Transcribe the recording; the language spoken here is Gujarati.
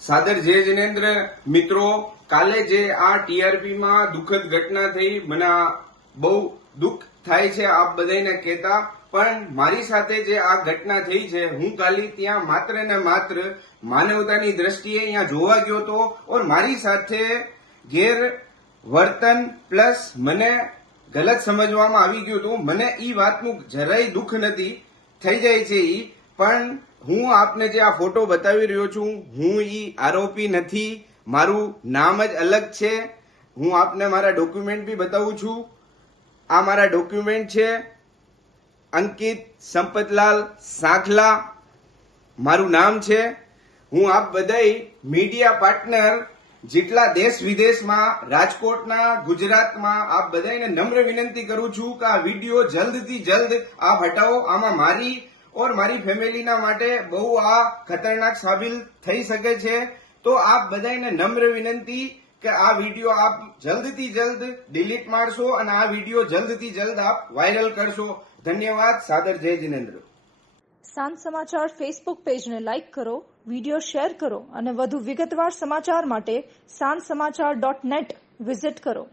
સાદર જય જિનેન્દ્ર મિત્રો, કાલે જે આ ટીઆરપી માં દુઃખદ ઘટના થઈ, મને બહુ દુઃખ થાય છે આપ બધાને કહેતા, પણ મારી સાથે જે આ ઘટના થઈ છે, હું કાલે ત્યાં માત્ર ને માત્ર માનવતાની દ્રષ્ટિએ અહીંયા જોવા ગયો હતો ઓર મારી સાથે ગેરવર્તન પ્લસ મને ગલત સમજવામાં આવી ગયું હતું. મને ઈ વાતનું જરાય દુઃખ નથી, થઈ જાય છે ઈ, પણ હું આપને જે આ ફોટો બતાવી રહ્યો છું, હું ઈ આરોપી નથી, મારું નામ જ અલગ છે. હું આપને મારા ડોક્યુમેન્ટ બી બતાવું છું. આ મારા ડોક્યુમેન્ટ છે. અંકિત સંપતલાલ સાંખલા મારું નામ છે. હું આપ બધાય મીડિયા પાર્ટનર જેટલા દેશ વિદેશમાં, રાજકોટના, ગુજરાતમાં, આપ બધાને નમ્ર વિનંતી કરું છું કે આ વિડીયો જલ્દથી જલ્દ આપ હટાવો. આમાં મારી ઓર મારી ફેમિલીના માટે બહુ આ ખતરનાક સાબિત થઈ શકે છે. તો આપ બધાને નમ્ર વિનંતી કે આ વિડીયો આપ જલ્દથી જલ્દ ડિલીટ મારશો અને આ વિડીયો જલ્દથી જલ્દ આપ વાયરલ કરશો. ધન્યવાદ. સાદર જય જિનેન્દ્ર. સાંજ સમાચાર ફેસબુક પેજને લાઇક કરો, વિડીયો શેર કરો અને વધુ વિગતવાર સમાચાર માટે sanssamachar.net વિઝિટ કરો.